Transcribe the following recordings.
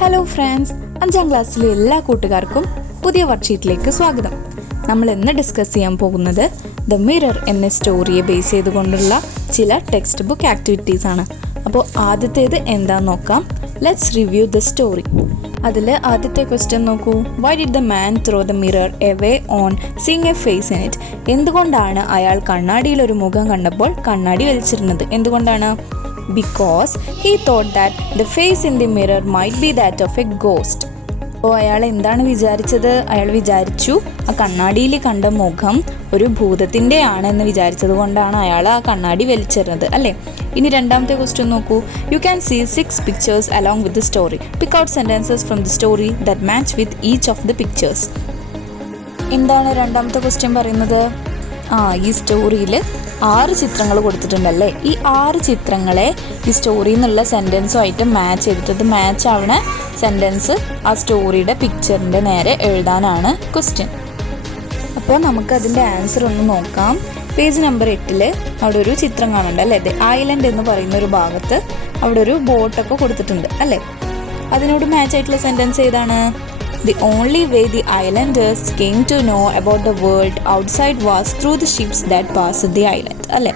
Hello friends, 5ാം ക്ലാസ്സിലെ എല്ലാ കൂട്ടുകാർക്കും പുതിയ വർക്ക്ഷീറ്റിലേക്ക് സ്വാഗതം. നമ്മൾ ഇന്ന് ഡിസ്കസ് ചെയ്യാൻ പോകുന്നത് ദ മിറർ എന്ന സ്റ്റോറിയെ ബേസ് ചെയ്തുകൊണ്ടുള്ള ചില ടെക്സ്റ്റ് ബുക്ക് ആക്ടിവിറ്റീസ് ആണ്. അപ്പോൾ ആദ്യത്തേത് എന്താണെന്ന് നോക്കാം. Let's review the story. അതിൽ ആദ്യത്തെ ക്വസ്റ്റ്യൻ നോക്കൂ. Why did the man throw the mirror away on seeing a face in it? എന്തുകൊണ്ടാണ് അയാൾ കണ്ണാടിയിൽ ഒരു മുഖം കണ്ടപ്പോൾ കണ്ണാടി വലിച്ചിരുന്നത്? എന്തുകൊണ്ടാണ്? Because he thought that the face in the mirror might be that of a ghost. അപ്പോൾ അയാൾ എന്താണ് വിചാരിച്ചത്? അയാൾ വിചാരിച്ചു ആ കണ്ണാടിയിൽ കണ്ട മുഖം ഒരു ഭൂതത്തിൻ്റെ ആണെന്ന് വിചാരിച്ചത് കൊണ്ടാണ് അയാൾ ആ കണ്ണാടി വലിച്ചെറിഞ്ഞത് അല്ലേ. ഇനി രണ്ടാമത്തെ ക്വസ്റ്റ്യൻ നോക്കൂ. You can see 6 pictures along with the story. Pick out sentences from the story that match with each of the pictures. എന്താണ് രണ്ടാമത്തെ ക്വസ്റ്റ്യൻ പറയുന്നത്? ഈ സ്റ്റോറിയിൽ 6 ചിത്രങ്ങൾ കൊടുത്തിട്ടുണ്ടല്ലേ. ഈ 6 ചിത്രങ്ങളെ ഈ സ്റ്റോറിയിൽ നിന്നുള്ള സെൻറ്റൻസുമായിട്ട് മാച്ച് ചെയ്തിട്ട് മാച്ച് ആവണ സെൻറ്റൻസ് ആ സ്റ്റോറിയുടെ പിക്ചറിൻ്റെ നേരെ എഴുതാനാണ് ക്വസ്റ്റ്യൻ. അപ്പോൾ നമുക്കതിൻ്റെ ആൻസർ ഒന്ന് നോക്കാം. പേജ് നമ്പർ 8 അവിടെ ഒരു ചിത്രം കാണുന്നുണ്ട് അല്ലേ. ദ ഐലൻഡ് എന്ന് പറയുന്ന ഒരു ഭാഗത്ത് അവിടെ ഒരു ബോട്ടൊക്കെ കൊടുത്തിട്ടുണ്ട് അല്ലേ. അതിനോട് മാച്ച് ആയിട്ടുള്ള സെൻറ്റൻസ് ഏതാണ്? The only way the islanders came to know about the world outside was through the ships that passed the island. അല്ലേ,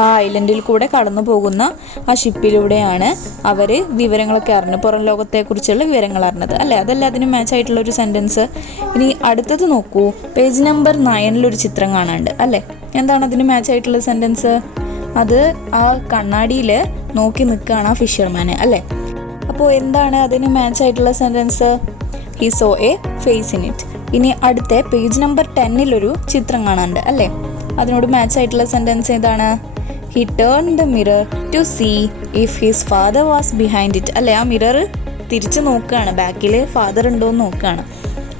ആ ഐലൻഡിൽ കൂടെ കടന്നു പോകുന്ന ആ ഷിപ്പിലൂടെയാണ് അവർ വിവരങ്ങളൊക്കെ അറിഞ്ഞത്, പുറം ലോകത്തെക്കുറിച്ചുള്ള വിവരങ്ങൾ അറിഞ്ഞത് അല്ലേ. അതല്ല അതിന് മാച്ച് ആയിട്ടുള്ളൊരു സെൻറ്റൻസ്. ഇനി അടുത്തത് നോക്കൂ. പേജ് നമ്പർ 9 ഒരു ചിത്രം കാണാനുണ്ട് അല്ലേ. എന്താണ് അതിന് മാച്ച് ആയിട്ടുള്ള സെൻറ്റൻസ്? അത് ആ കണ്ണാടിയിൽ നോക്കി നിൽക്കുകയാണ് ആ ഫിഷർമാൻ അല്ലേ. അപ്പോൾ എന്താണ് അതിന് മാച്ച് ആയിട്ടുള്ള sentence? He saw a face in it. ഇനി അടുത്ത പേജ് നമ്പർ 10 ഒരു ചിത്രം കാണാനുണ്ട് അല്ലേ. അതിനോട് മാച്ച് ആയിട്ടുള്ള സെൻറ്റൻസ് ഏതാണ്? He turned the mirror to see if his father was behind it. അല്ലേ, ആ മിറർ തിരിച്ച് നോക്കുകയാണ്, ബാക്കിൽ ഫാദർ ഉണ്ടോ എന്ന് നോക്കുകയാണ്.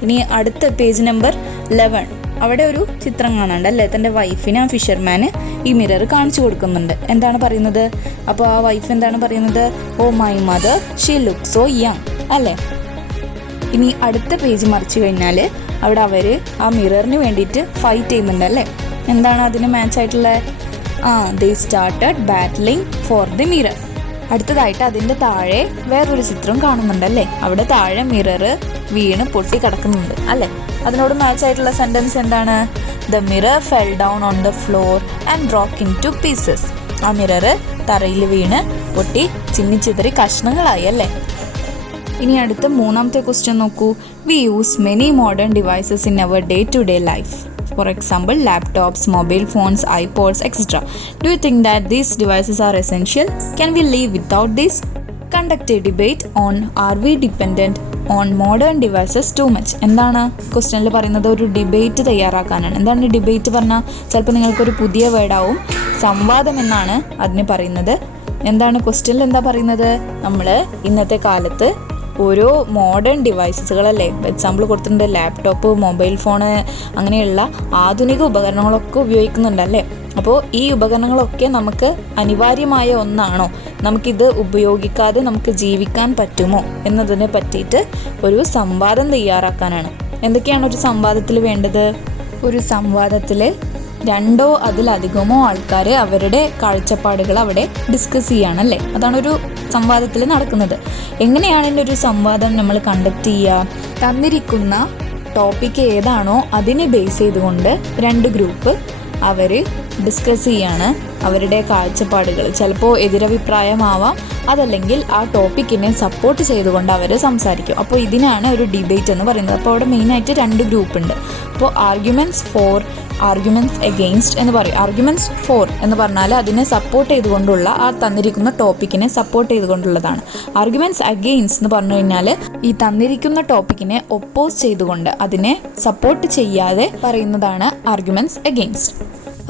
ഇനി അടുത്ത പേജ് നമ്പർ 11 അവിടെ ഒരു ചിത്രം കാണാനുണ്ട് അല്ലേ. തൻ്റെ വൈഫിന് ആ ഫിഷർമാന് ഈ മിറർ കാണിച്ചു കൊടുക്കുന്നുണ്ട്. എന്താണ് പറയുന്നത്? അപ്പോൾ ആ വൈഫ് എന്താണ് പറയുന്നത്? Oh my mother, she look so young അല്ലേ. ഇനി അടുത്ത പേജ് മറിച്ച് കഴിഞ്ഞാൽ അവിടെ അവർ ആ മിററിന് വേണ്ടിയിട്ട് ഫൈറ്റ് ചെയ്യുന്നുണ്ട് അല്ലേ. എന്താണ് അതിന് മാച്ച് ആയിട്ടുള്ള? They started battling for the mirror. അടുത്തതായിട്ട് അതിൻ്റെ താഴെ വേറൊരു ചിത്രം കാണുന്നുണ്ടല്ലേ. അവിടെ താഴെ മിറർ വീണ് പൊട്ടി കിടക്കുന്നുണ്ട് അല്ലേ. അതിനോട് മാച്ച് ആയിട്ടുള്ള സെൻറ്റൻസ് എന്താണ്? The mirror fell down on the floor and broke into pieces. ആ മിറർ തറയിൽ വീണ് പൊട്ടി ചിന്നിച്ചിതറി കഷ്ണങ്ങളായി അല്ലേ. ഇനി അടുത്ത മൂന്നാമത്തെ ക്വസ്റ്റ്യൻ നോക്കൂ. We use many modern devices in our day to day life. For example laptops, mobile phones, iPods etcetera. Do you think that these devices are essential? Can we leave without these? Conduct a debate on are we dependent on modern devices too much. എന്താണ് ക്വസ്റ്റ്യനിൽ പറയുന്നത്? ഒരു debate തയ്യാറാക്കാനാണ്. എന്താണ് debate പറഞ്ഞാൽ? ചിലപ്പോൾ നിങ്ങൾക്കൊരു പുതിയ വേർഡാവും. സംവാദം എന്നാണ് അതിന് പറയുന്നത്. എന്താണ് ക്വസ്റ്റ്യനിൽ എന്താ പറയുന്നത്? നമ്മൾ ഇന്നത്തെ കാലത്ത് ഓരോ മോഡേൺ ഡിവൈസസുകളല്ലേ, എക്സാമ്പിൾ കൊടുത്തിട്ടുണ്ട്. ലാപ്ടോപ്പ്, മൊബൈൽ ഫോണ്, അങ്ങനെയുള്ള ആധുനിക ഉപകരണങ്ങളൊക്കെ ഉപയോഗിക്കുന്നുണ്ടല്ലേ. അപ്പോൾ ഈ ഉപകരണങ്ങളൊക്കെ നമുക്ക് അനിവാര്യമായ ഒന്നാണോ? നമുക്കിത് ഉപയോഗിക്കാതെ നമുക്ക് ജീവിക്കാൻ പറ്റുമോ എന്നതിനെ പറ്റിയിട്ട് ഒരു സംവാദം തയ്യാറാക്കാനാണ്. എന്തൊക്കെയാണ് ഒരു സംവാദത്തിൽ വേണ്ടത്? ഒരു സംവാദത്തിൽ 2 അതിലധികമോ ആൾക്കാർ അവരുടെ കാഴ്ചപ്പാടുകൾ അവിടെ ഡിസ്കസ് ചെയ്യാണല്ലേ. അതാണൊരു സംവാദത്തിൽ നടക്കുന്നത്. എങ്ങനെയാണ് ഇതിൻ്റെ ഒരു സംവാദം നമ്മൾ കണ്ടക്ട് ചെയ്യുക? തന്നിരിക്കുന്ന ടോപ്പിക്ക് ഏതാണോ അതിനെ ബേസ് ചെയ്തുകൊണ്ട് 2 ഗ്രൂപ്പ് അവർ ഡിസ്കസ് ചെയ്യാണ് അവരുടെ കാഴ്ചപ്പാടുകൾ. ചിലപ്പോൾ എതിരഭിപ്രായമാവാം, അതല്ലെങ്കിൽ ആ ടോപ്പിക്കിനെ സപ്പോർട്ട് ചെയ്തുകൊണ്ട് അവർ സംസാരിക്കും. അപ്പോൾ ഇതിനാണ് ഒരു ഡിബേറ്റ് എന്ന് പറയുന്നത്. അപ്പോൾ അവിടെ മെയിനായിട്ട് 2 ഗ്രൂപ്പ് ഉണ്ട്. അപ്പോൾ ആർഗ്യുമെൻറ്റ്സ് ഫോർ, ആർഗ്യുമെൻറ്റ്സ് എഗെയിൻസ്റ്റ് എന്ന് പറയും. ആർഗ്യുമെൻറ്റ്സ് ഫോർ എന്ന് പറഞ്ഞാൽ അതിനെ സപ്പോർട്ട് ചെയ്തുകൊണ്ടുള്ള, ആ തന്നിരിക്കുന്ന ടോപ്പിക്കിനെ സപ്പോർട്ട് ചെയ്തുകൊണ്ടുള്ളതാണ്. ആർഗ്യുമെൻറ്റ്സ് അഗെയിൻസ്റ്റ് എന്ന് പറഞ്ഞു കഴിഞ്ഞാൽ ഈ തന്നിരിക്കുന്ന ടോപ്പിക്കിനെ ഒപ്പോസ് ചെയ്തുകൊണ്ട്, അതിനെ സപ്പോർട്ട് ചെയ്യാതെ പറയുന്നതാണ് ആർഗ്യുമെൻറ്റ്സ് എഗെയിൻസ്റ്റ്.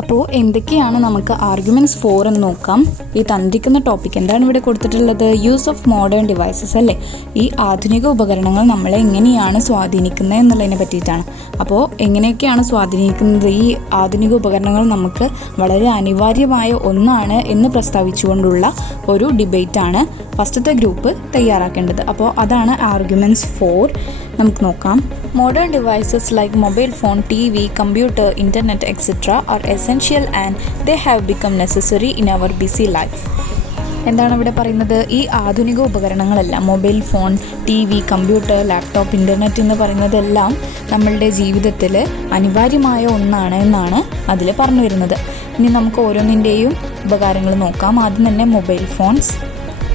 അപ്പോൾ എന്തൊക്കെയാണ് നമുക്ക് ആർഗ്യുമെൻറ്റ്സ് ഫോർ എന്ന് നോക്കാം. ഈ തന്നിരിക്കുന്ന ടോപ്പിക് എന്താണ് ഇവിടെ കൊടുത്തിട്ടുള്ളത്? യൂസ് ഓഫ് മോഡേൺ ഡിവൈസസ് അല്ലേ. ഈ ആധുനിക ഉപകരണങ്ങൾ നമ്മളെ എങ്ങനെയാണ് സ്വാധീനിക്കുന്നത് എന്നുള്ളതിനെ പറ്റിയിട്ടാണ്. അപ്പോൾ എങ്ങനെയൊക്കെയാണ് സ്വാധീനിക്കുന്നത്? ഈ ആധുനിക ഉപകരണങ്ങൾ നമുക്ക് വളരെ അനിവാര്യമായ ഒന്നാണ് എന്ന് പ്രസ്താവിച്ചുകൊണ്ടുള്ള ഒരു ഡിബേറ്റാണ് ഫസ്റ്റത്തെ ഗ്രൂപ്പ് തയ്യാറാക്കേണ്ടത്. അപ്പോൾ അതാണ് ആർഗ്യുമെൻറ്റ്സ് ഫോർ. നമുക്ക് നോക്കാം. Modern devices like mobile phone, TV, computer, internet etc. are essential and they have become necessary in our busy life. എന്താണ് ഇവിടെ പറയുന്നത്? ഈ ആധുനിക ഉപകരണങ്ങളെല്ലാം mobile phone, TV, computer, laptop, internet എന്ന് പറയുന്നതെല്ലാം നമ്മളുടെ ജീവിതത്തിൽ അനിവാര്യമായ ഒന്നാണ് എന്നാണ് അതിൽ പറഞ്ഞു വരുന്നത്. ഇനി നമുക്ക് ഓരോന്നിൻ്റെയും ഉപകാരങ്ങൾ നോക്കാം. ആദ്യം തന്നെ മൊബൈൽ ഫോൺസ്.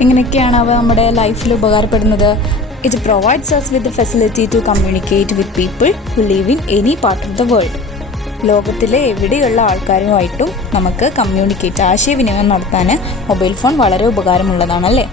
എങ്ങനെയൊക്കെയാണ് അവ നമ്മുടെ ലൈഫിൽ ഉപകാരപ്പെടുന്നത്? It provides us with the facility to communicate with people who live in any part of the world. ലോകത്തിലെ എവിടെയുള്ള ആൾക്കാരുമായിട്ടും നമുക്ക് ആശയവിനിമയം നടത്താൻ മൊബൈൽ ഫോൺ വളരെ ഉപകാരമുള്ളതാണല്ലേ.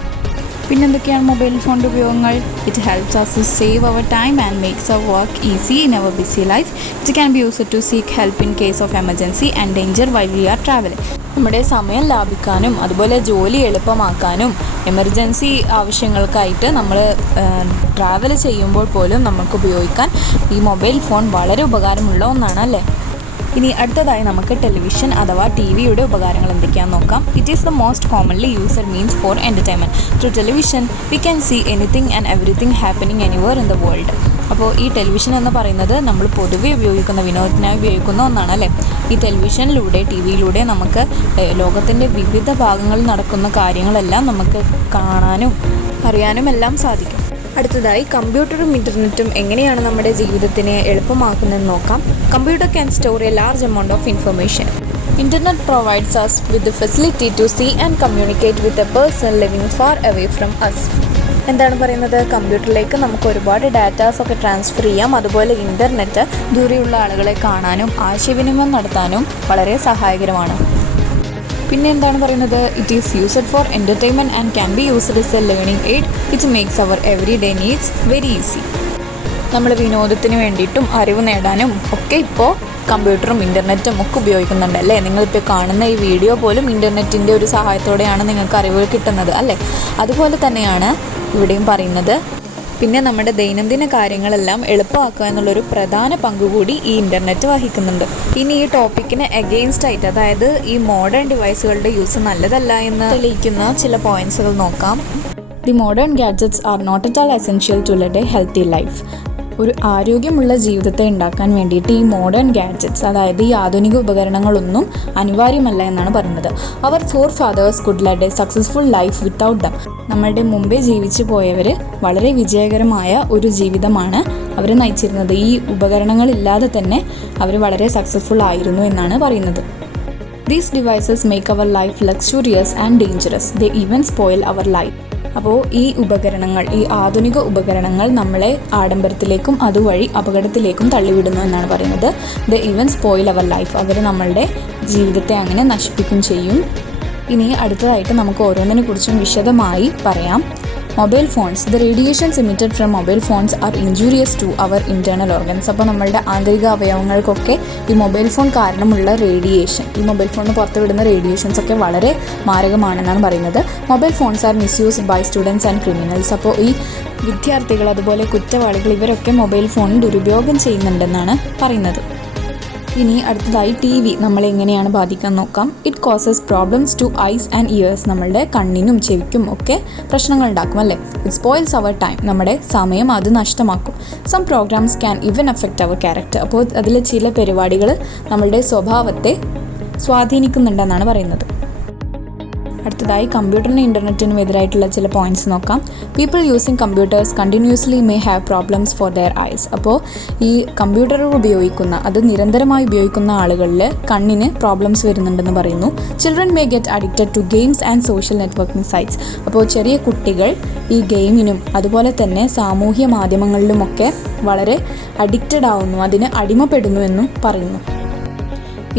പിന്നെന്തൊക്കെയാണ് മൊബൈൽ ഫോണിൻ്റെ ഉപയോഗങ്ങൾ? It helps us to save our time and makes our work easy in our busy life. It can be used to seek help in case of emergency and danger while we are traveling. നമ്മുടെ സമയം ലാഭിക്കാനും അതുപോലെ ജോലി എളുപ്പമാക്കാനും emergency ആവശ്യങ്ങൾക്കായിട്ട് നമ്മൾ travel ചെയ്യുമ്പോൾ പോലും നമുക്ക് ഉപയോഗിക്കാൻ ഈ മൊബൈൽ ഫോൺ വളരെ ഉപകാരമുള്ള ഒന്നാണ് അല്ലേ. ഇനി അടുത്തതായി നമുക്ക് ടെലിവിഷൻ അഥവാ TV-യുടെ ഉപകാരങ്ങൾ എന്തൊക്കെയാണെന്ന് നോക്കാം. It is the most commonly used means for entertainment. Through television we can see anything and everything happening anywhere in the world. അപ്പോൾ ഈ ടെലിവിഷൻ എന്ന് പറയുന്നത് നമ്മൾ പൊതുവെ ഉപയോഗിക്കുന്ന വിനോദത്തിനായി ഉപയോഗിക്കുന്ന ഒന്നാണ് അല്ലേ. ഈ ടെലിവിഷനിലൂടെ TV-യിലൂടെ നമുക്ക് ലോകത്തിൻ്റെ വിവിധ ഭാഗങ്ങളിൽ നടക്കുന്ന കാര്യങ്ങളെല്ലാം നമുക്ക് കാണാനും അറിയാനും എല്ലാം സാധിക്കും. അടുത്തതായി കമ്പ്യൂട്ടറും ഇൻ്റർനെറ്റും എങ്ങനെയാണ് നമ്മുടെ ജീവിതത്തിനെ എളുപ്പമാക്കുന്നതെന്ന് നോക്കാം. Computer can store A large amount of information. Internet provides us with the facility to see and communicate with a person living far away from us. എന്താണ് പറയുന്നത്? കമ്പ്യൂട്ടറിലേക്ക് നമുക്ക് ഒരുപാട് ഡാറ്റാസൊക്കെ ട്രാൻസ്ഫർ ചെയ്യാം. അതുപോലെ ഇൻ്റർനെറ്റ് ദൂരെയുള്ള ആളുകളെ കാണാനും ആശയവിനിമയം നടത്താനും വളരെ സഹായകരമാണ്. പിന്നെ എന്താണ് പറയുന്നത്? It is used for entertainment and can be used as a learning aid. It makes our every day needs very easy. നമ്മൾ വിനോദത്തിന് വേണ്ടിയിട്ടും അറിവ് നേടാനും ഒക്കെ ഇപ്പോൾ കമ്പ്യൂട്ടറും ഇൻ്റർനെറ്റും ഒക്കെ ഉപയോഗിക്കുന്നുണ്ട് അല്ലേ. നിങ്ങളിപ്പോൾ കാണുന്ന ഈ വീഡിയോ പോലും ഇൻ്റർനെറ്റിൻ്റെ ഒരു സഹായത്തോടെയാണ് നിങ്ങൾക്ക് അറിവ് കിട്ടുന്നത് അല്ലേ. അതുപോലെ തന്നെയാണ് ഇവിടെയും പറയുന്നത്. പിന്നെ നമ്മുടെ ദൈനംദിന കാര്യങ്ങളെല്ലാം എളുപ്പമാക്കുക എന്നുള്ളൊരു പ്രധാന പങ്ക് കൂടി ഈ ഇൻ്റർനെറ്റ് വഹിക്കുന്നുണ്ട്. ഇനി ഈ ടോപ്പിക്കിന് എഗെയിൻസ്റ്റ് ആയിട്ട്, അതായത് ഈ മോഡേൺ ഡിവൈസുകളുടെ യൂസ് നല്ലതല്ല എന്ന് തെളിയിക്കുന്ന ചില പോയിൻറ്റ്സുകൾ നോക്കാം. The modern gadgets are not at all essential to lead a healthy life. ഒരു ആരോഗ്യമുള്ള ജീവിതത്തെ ഉണ്ടാക്കാൻ വേണ്ടിയിട്ട് ഈ മോഡേൺ ഗാഡ്ജറ്റ്സ്, അതായത് ഈ ആധുനിക ഉപകരണങ്ങളൊന്നും അനിവാര്യമല്ല എന്നാണ് പറയുന്നത്. Our forefathers could lead a successful life without them. നമ്മളുടെ മുമ്പേ ജീവിച്ചു പോയവർ വളരെ വിജയകരമായ ഒരു ജീവിതമാണ് അവർ നയിച്ചിരുന്നത്. ഈ ഉപകരണങ്ങളില്ലാതെ തന്നെ അവർ വളരെ സക്സസ്ഫുൾ ആയിരുന്നു എന്നാണ് പറയുന്നത്. These devices make our life luxurious and dangerous. They even spoil our life. അപ്പോൾ ഈ ഉപകരണങ്ങൾ, ഈ ആധുനിക ഉപകരണങ്ങൾ നമ്മളെ ആഡംബരത്തിലേക്കും അതുവഴി അപകടത്തിലേക്കും തള്ളിവിടുന്നു എന്നാണ് പറയുന്നത്. The even spoil our life. അവർ നമ്മളുടെ ജീവിതത്തെ അങ്ങനെ നശിപ്പിക്കും ചെയ്യും. ഇനി അടുത്തതായിട്ട് നമുക്ക് ഓരോന്നിനെ കുറിച്ചും വിശദമായി പറയാം. Mobile phones. The radiations emitted from mobile phones are injurious to our internal organs. അപ്പോൾ നമ്മളുടെ ആന്തരിക അവയവങ്ങൾക്കൊക്കെ ഈ മൊബൈൽ ഫോൺ കാരണമുള്ള റേഡിയേഷൻ, ഈ മൊബൈൽ ഫോണിന് പുറത്ത് വിടുന്ന റേഡിയേഷൻസ് ഒക്കെ വളരെ മാരകമാണെന്നാണ് പറയുന്നത്. Mobile phones are misused by students and criminals. അപ്പോൾ ഈ വിദ്യാർത്ഥികൾ അതുപോലെ കുറ്റവാളികൾ ഇവരൊക്കെ മൊബൈൽ ഫോൺ ദുരുപയോഗം ചെയ്യുന്നുണ്ടെന്നാണ് പറയുന്നത്. ഇനി അടുത്തതായി TV നമ്മളെ എങ്ങനെയാണ് ബാധിക്കാൻ നോക്കാം. It causes problems to eyes and ears. നമ്മളുടെ കണ്ണിനും ചെവിക്കും ഒക്കെ പ്രശ്നങ്ങൾ ഉണ്ടാക്കും അല്ലേ. It spoils our time. നമ്മുടെ സമയം അത് നഷ്ടമാക്കും. Some programmes can even affect our character. അപ്പോൾ അതിൽ ചില പരിപാടികൾ നമ്മളുടെ സ്വഭാവത്തെ സ്വാധീനിക്കുന്നുണ്ടെന്നാണ് പറയുന്നത്. അടുത്തതായി കമ്പ്യൂട്ടറിനും ഇൻ്റർനെറ്റിനും എതിരായിട്ടുള്ള ചില പോയിൻറ്റ്സ് നോക്കാം. People using computers continuously may have problems for their eyes. അപ്പോൾ ഈ കമ്പ്യൂട്ടറുകൾ ഉപയോഗിക്കുന്ന, അത് നിരന്തരമായി ഉപയോഗിക്കുന്ന ആളുകളിൽ കണ്ണിന് പ്രോബ്ലംസ് വരുന്നുണ്ടെന്ന് പറയുന്നു. Children may get addicted to games and social networking sites. അപ്പോൾ ചെറിയ കുട്ടികൾ ഈ ഗെയിമിനും അതുപോലെ തന്നെ സാമൂഹ്യ മാധ്യമങ്ങളിലുമൊക്കെ വളരെ അഡിക്റ്റഡ് ആവുന്നു, അതിന് അടിമപ്പെടുന്നു എന്നും പറയുന്നു.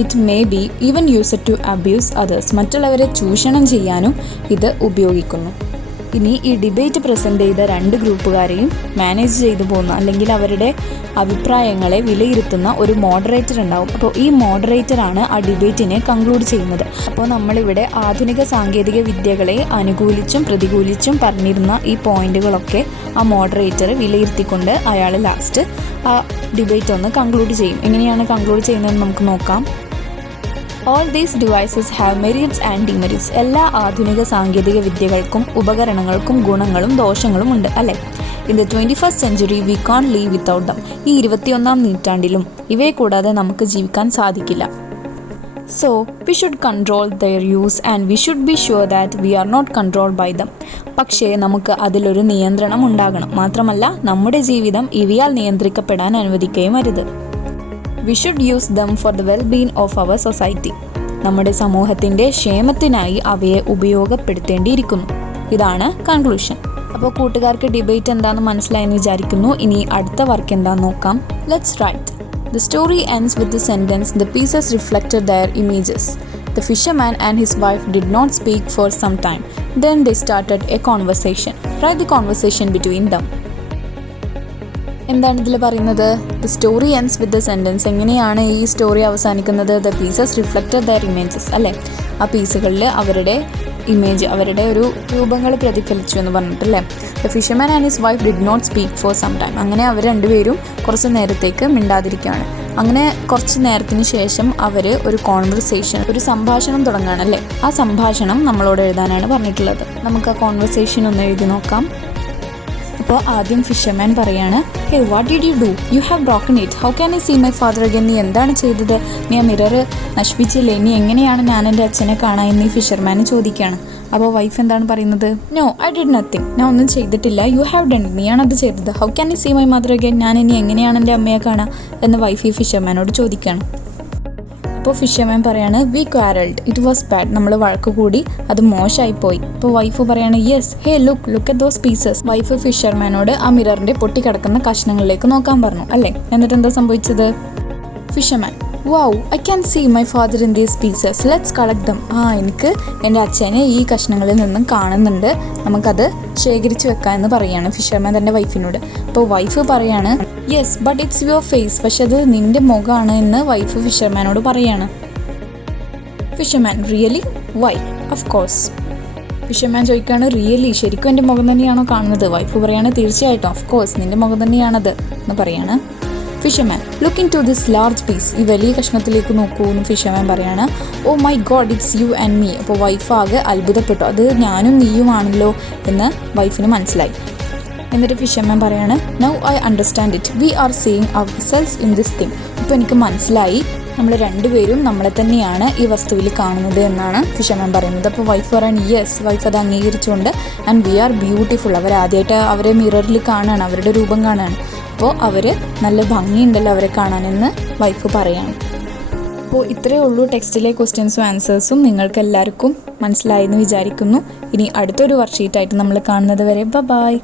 It may be even used to abuse others. മറ്റുള്ളവരെ ചൂഷണം ചെയ്യാനും ഇത് ഉപയോഗിക്കുന്നു. ഇനി ഈ ഡിബേറ്റ് പ്രസൻറ്റ് ചെയ്ത രണ്ട് ഗ്രൂപ്പുകാരെയും മാനേജ് ചെയ്തു പോകുന്ന, അല്ലെങ്കിൽ അവരുടെ അഭിപ്രായങ്ങളെ വിലയിരുത്തുന്ന ഒരു മോഡറേറ്റർ ഉണ്ടാവും. അപ്പോൾ ഈ മോഡറേറ്ററാണ് ആ ഡിബേറ്റിനെ കൺക്ലൂഡ് ചെയ്യുന്നത്. അപ്പോൾ നമ്മളിവിടെ ആധുനിക സാങ്കേതിക വിദ്യകളെ അനുകൂലിച്ചും പ്രതികൂലിച്ചും പറഞ്ഞിരുന്ന ഈ പോയിന്റുകളൊക്കെ ആ മോഡറേറ്റർ വിലയിരുത്തിക്കൊണ്ട് അയാൾ ലാസ്റ്റ് ആ ഡിബേറ്റ് ഒന്ന് കൺക്ലൂഡ് ചെയ്യും. എങ്ങനെയാണ് കൺക്ലൂഡ് ചെയ്യുന്നതെന്ന് നമുക്ക് നോക്കാം. All these devices have merits and demerits. എല്ലാ ആധുനിക സാങ്കേതിക വിദ്യകൾക്കും ഉപകരണങ്ങൾക്കും ഗുണങ്ങളും ദോഷങ്ങളും ഉണ്ട് അല്ലേ. In the 21st century we can't live without them. ഈ 21ാം നൂറ്റാണ്ടിലും ഇവയെ കൂടാതെ നമുക്ക് ജീവിക്കാൻ സാധിക്കില്ല. So, we should control their use and we should be sure that we are not controlled by them. പക്ഷേ നമുക്ക് അതിലൊരു നിയന്ത്രണം ഉണ്ടാകണം. മാത്രമല്ല നമ്മുടെ ജീവിതം ഇവയാൽ നിയന്ത്രിക്കപ്പെടാൻ അനുവദിക്കുകയും അരുത്. We should use them for the well-being of our society. നമ്മുടെ സമൂഹത്തിൻ്റെ ക്ഷേമത്തിനായി അവയെ ഉപയോഗപ്പെടുത്തേണ്ടിയിരിക്കുന്നു. ഇതാണ് കൺക്ലൂഷൻ. അപ്പോൾ കൂട്ടുകാർക്ക് ഡിബേറ്റ് എന്താണെന്ന് മനസ്സിലായെന്ന് വിചാരിക്കുന്നു. ഇനി അടുത്ത വർക്ക് എന്താണെന്ന് നോക്കാം. Let's write. The story ends with the sentence, "The pieces reflected their images. The fisherman and his wife did not speak for some time. Then they started a conversation. Write the conversation between them." എന്താണ് ഇതിൽ പറയുന്നത്? The story ends with the sentence. എങ്ങനെയാണ് ഈ story അവസാനിക്കുന്നത്? The pieces reflected their images. അല്ലേ, ആ പീസുകളിൽ അവരുടെ image, അവരുടെ ഒരു രൂപങ്ങൾ പ്രതിഫലിച്ചു എന്ന് പറഞ്ഞിട്ടല്ലേ. The fisherman and his wife did not speak for some time. അങ്ങനെ അവർ രണ്ടുപേരും കുറച്ച് നേരത്തേക്ക് മിണ്ടാതിരിക്കുകയാണ്. അങ്ങനെ കുറച്ച് നേരത്തിന് ശേഷം അവർ ഒരു കോൺവെർസേഷൻ, ഒരു സംഭാഷണം തുടങ്ങുകയാണ് അല്ലേ. ആ സംഭാഷണം നമ്മളോട് എഴുതാനാണ് പറഞ്ഞിട്ടുള്ളത്. നമുക്ക് ആ കോൺവെർസേഷൻ ഒന്ന് എഴുതി നോക്കാം. അപ്പോൾ ആദ്യം ഫിഷർമാൻ പറയാണ്, "hey, what did you do? You have broken it. How can I see my father again?" നീ എന്താണ് ചെയ്തത്? നീ ആ മിറർ നശിപ്പിച്ചില്ലേ? ഇനി എങ്ങനെയാണ് ഞാൻ എൻ്റെ അച്ഛനെ കാണാൻ എന്ന് ഈ ഫിഷർമാൻ ചോദിക്കുകയാണ്. അപ്പോൾ വൈഫ് എന്താണ് പറയുന്നത്? "No, I did nothing. ഞാൻ ഒന്നും ചെയ്തിട്ടില്ല. You have done. നീയാണത് ചെയ്തത്. How can I see my mother again? ഞാൻ ഇനി എങ്ങനെയാണ് എൻ്റെ അമ്മയെ കാണുക എന്ന് വൈഫ് ഈ ഫിഷർമാനോട് ചോദിക്കുകയാണ്. അപ്പോൾ ഫിഷർമാൻ പറയാണ്, "we quarrelled. It was bad. നമ്മൾ വഴക്ക് കൂടി, അത് മോശമായിപ്പോയി." അപ്പോൾ വൈഫ് പറയാണ്, "yes, hey look at those pieces." Wife ഫിഷർമാനോട് ആ മിററിൻ്റെ പൊട്ടിക്കിടക്കുന്ന കഷ്ണങ്ങളിലേക്ക് നോക്കാൻ പറഞ്ഞു അല്ലേ. എന്നിട്ട് എന്താ സംഭവിച്ചത്? Fisherman, "wow, I can see my father in these pieces. Let's collect them." എനിക്ക് എൻ്റെ അച്ഛനെ ഈ കഷ്ണങ്ങളിൽ നിന്നും കാണുന്നുണ്ട്, നമുക്കത് ശേഖരിച്ച് വെക്കാം എന്ന് പറയാണ് ഫിഷർമാൻ തൻ്റെ വൈഫിനോട്. അപ്പോൾ വൈഫ് പറയാണ്, "yes, but it's your face." പക്ഷെ അത് നിൻ്റെ മുഖമാണ് എന്ന് വൈഫ് ഫിഷർമാനോട് പറയാണ്. Fisherman, "really? Why?" "Of course." Fisherman ചോദിക്കുകയാണ്, "റിയലി? ശരിക്കും എൻ്റെ മുഖം തന്നെയാണോ കാണുന്നത്?" വൈഫ് പറയാണ്, "തീർച്ചയായിട്ടും, ഓഫ് കോഴ്സ്, നിൻ്റെ മുഖം തന്നെയാണത്" എന്ന് പറയാണ്. Fisherman, "looking to this large piece." ഈ വലിയ കഷ്ണത്തിലേക്ക് നോക്കൂ എന്ന് ഫിഷർമാൻ പറയാണ്. "Oh my god, it's you and me." അപ്പോൾ വൈഫ് ആകെ അത്ഭുതപ്പെട്ടു. അത് ഞാനും നീയുമാണല്ലോ എന്ന് വൈഫിന് മനസ്സിലായി. എന്നിട്ട് ഫിഷർമാൻ പറയാണ്, "now I understand it. We are seeing ourselves in this thing." ഇപ്പോൾ എനിക്ക് മനസ്സിലായി, നമ്മൾ രണ്ടുപേരും നമ്മളെ തന്നെയാണ് ഈ വസ്തുവിൽ കാണുന്നത് എന്നാണ് ഫിഷർമാൻ പറയുന്നത്. അപ്പോൾ വൈഫ് പറയാണ്, "യെസ്." വൈഫ് അത് അംഗീകരിച്ചുകൊണ്ട്, "ആൻഡ് വി ആർ ബ്യൂട്ടിഫുൾ." അവരാദ്യമായിട്ട് അവരെ മിററിൽ കാണുകയാണ്, അവരുടെ രൂപം കാണുകയാണ്. അപ്പോൾ അവർ നല്ല ഭംഗിയുണ്ടല്ലോ അവരെ കാണാനെന്ന് വൈഫ് പറയാണ്. അപ്പോൾ ഇത്രയേ ഉള്ളൂ ടെക്സ്റ്റിലെ ക്വസ്റ്റ്യൻസും ആൻസേഴ്സും. നിങ്ങൾക്ക് എല്ലാവർക്കും മനസ്സിലായെന്ന് വിചാരിക്കുന്നു. ഇനി അടുത്തൊരു വർക്ക്ഷീറ്റായിട്ട് നമ്മൾ കാണുന്നത് വരെ ബൈ.